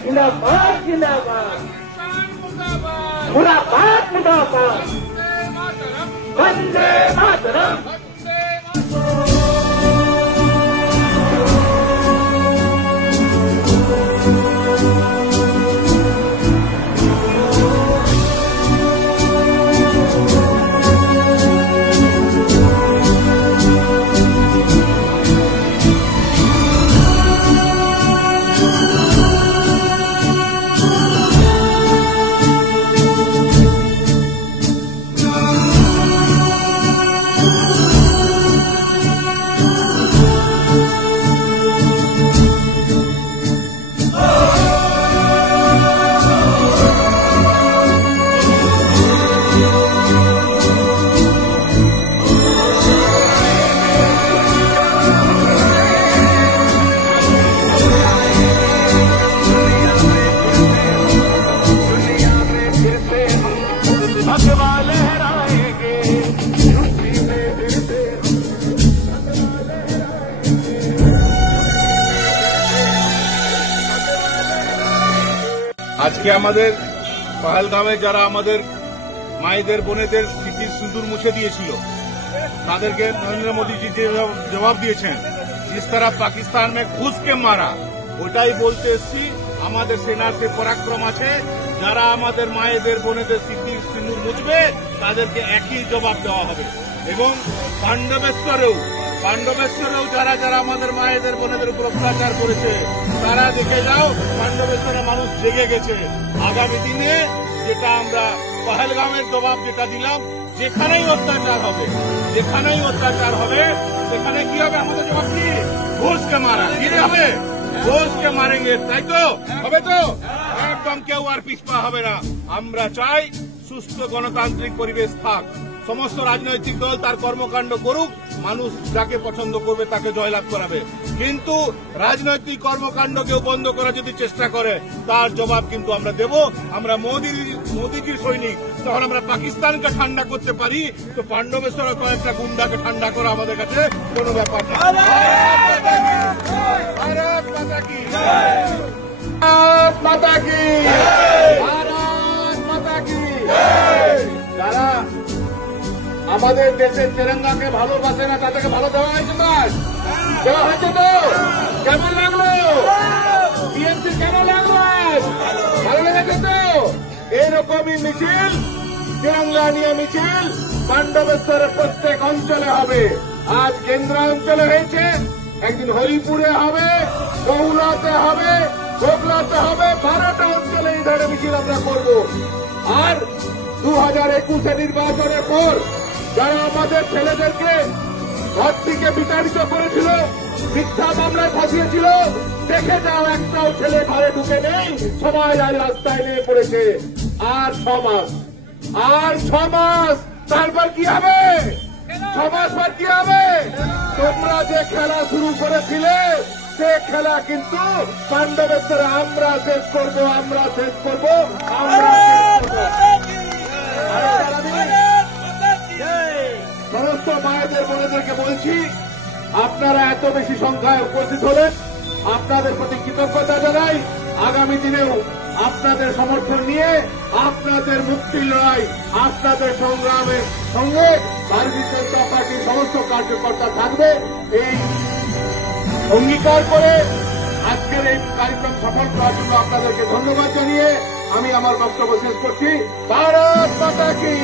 जिंदाबाद जिंदाबाद मुर्दाबाद मुर्दाबाद वंदे मातरम। আজকে আমাদের পহেলগামে যারা আমাদের মায়েদের বোনেদের স্মৃতির সিঁদুর মুছে দিয়েছিল তাদেরকে নরেন্দ্র মোদীজি যে জবাব দিয়েছেন, जिस तरह पाकिस्तान में घुस के मारा, ওটাই বলতে এসছি। আমাদের সেনার সে পরাক্রম আছে, যারা আমাদের মায়েদের বোনেদের স্মৃতির সিঁদুর মুছবে তাদেরকে একই জবাব দেওয়া হবে। এবং পাণ্ডবেশ্বরেও যারা যারা আমাদের মায়েদের বোনেদের উপর অত্যাচার করেছে তারা দেখে যাও, পাণ্ডবেশ্বরে মানুষ জেগে গেছে। আগামী দিনে যেটা আমরা পহেলগামের জবাব যেটা দিলাম, যেখানেই অত্যাচার হবে সেখানে কি হবে? আমাদের জবাব কি? ঘুষকে মারা। কি হবে? ঘুষকে মারেঙ্গে, তাই তো হবে তো? একদম কেউ আর পিছপা হবে না। আমরা চাই সুস্থ গণতান্ত্রিক পরিবেশ থাক, সমস্ত রাজনৈতিক দল তার কর্মকাণ্ড করুক, মানুষ যাকে পছন্দ করবে তাকে জয়লাভ করাবে। কিন্তু রাজনৈতিক কর্মকাণ্ডকেও বন্ধ করার যদি চেষ্টা করে তার জবাব কিন্তু আমরা দেব। আমরা মোদীজির সৈনিক, তখন আমরা পাকিস্তানকে ঠান্ডা করতে পারি, তো পাণ্ডবেশ্বরের কয়েকটা গুন্ডাকে ঠান্ডা করা আমাদের কাছে কোনো ব্যাপার না। ভারত মাতা কি, ভারত মাতা কি, ভারত মাতা কি। যারা আমাদের দেশের তেরঙ্গাকে ভালোবাসে না তাদেরকে ভালো দেওয়া হয়েছে, দেওয়া হয়েছে তো? কেমন লাগলো? টিএমসি কেমন লাগলো? ভালো লেগেছে তো? এরকমই মিছিল, তেরঙ্গা নিয়ে মিছিল পাণ্ডবেশ্বরের প্রত্যেক অঞ্চলে হবে। আজ কেন্দ্রাঞ্চলে হয়েছে, একদিন হরিপুরে হবে, গৌলাতে হবে, গোগলাতে হবে, 12টা অঞ্চলে এই ধরনের মিছিল আমরা করব। আর 2021 নির্বাচনের পর যারা আমাদের ছেলেদেরকে ঘর থেকে বিতাড়িত করেছিল, মিথ্যা মামলায় ফাঁসিয়েছিল, দেখে যাও একটাও ছেলে ঘরে ঢুকে নেই, সবাই আজ রাস্তায় নিয়ে পড়েছে। আর 6 মাস, তারপর কি হবে? 6 মাস পর কি হবে? তোমরা যে খেলা শুরু করেছিলে সে খেলা কিন্তু পাণ্ডবেশ্বরে আমরা শেষ করব। সমস্ত মায়েদের বোনেদেরকে বলছি, আপনারা এত বেশি সংখ্যায় উপস্থিত হলেন, আপনাদের প্রতি কৃতজ্ঞতা জানাই। আগামী দিনেও আপনাদের সমর্থন নিয়ে আপনাদের মুক্তির লড়াই, আপনাদের সংগ্রামের সঙ্গে ভারতীয় জনতা পার্টির সমস্ত কার্যকর্তা থাকবে। এই অঙ্গীকার করে আজকের এই কার্যক্রম সফল করার জন্য আপনাদেরকে ধন্যবাদ জানিয়ে আমি আমার বক্তব্য শেষ করছি। ভারত মাতা কি।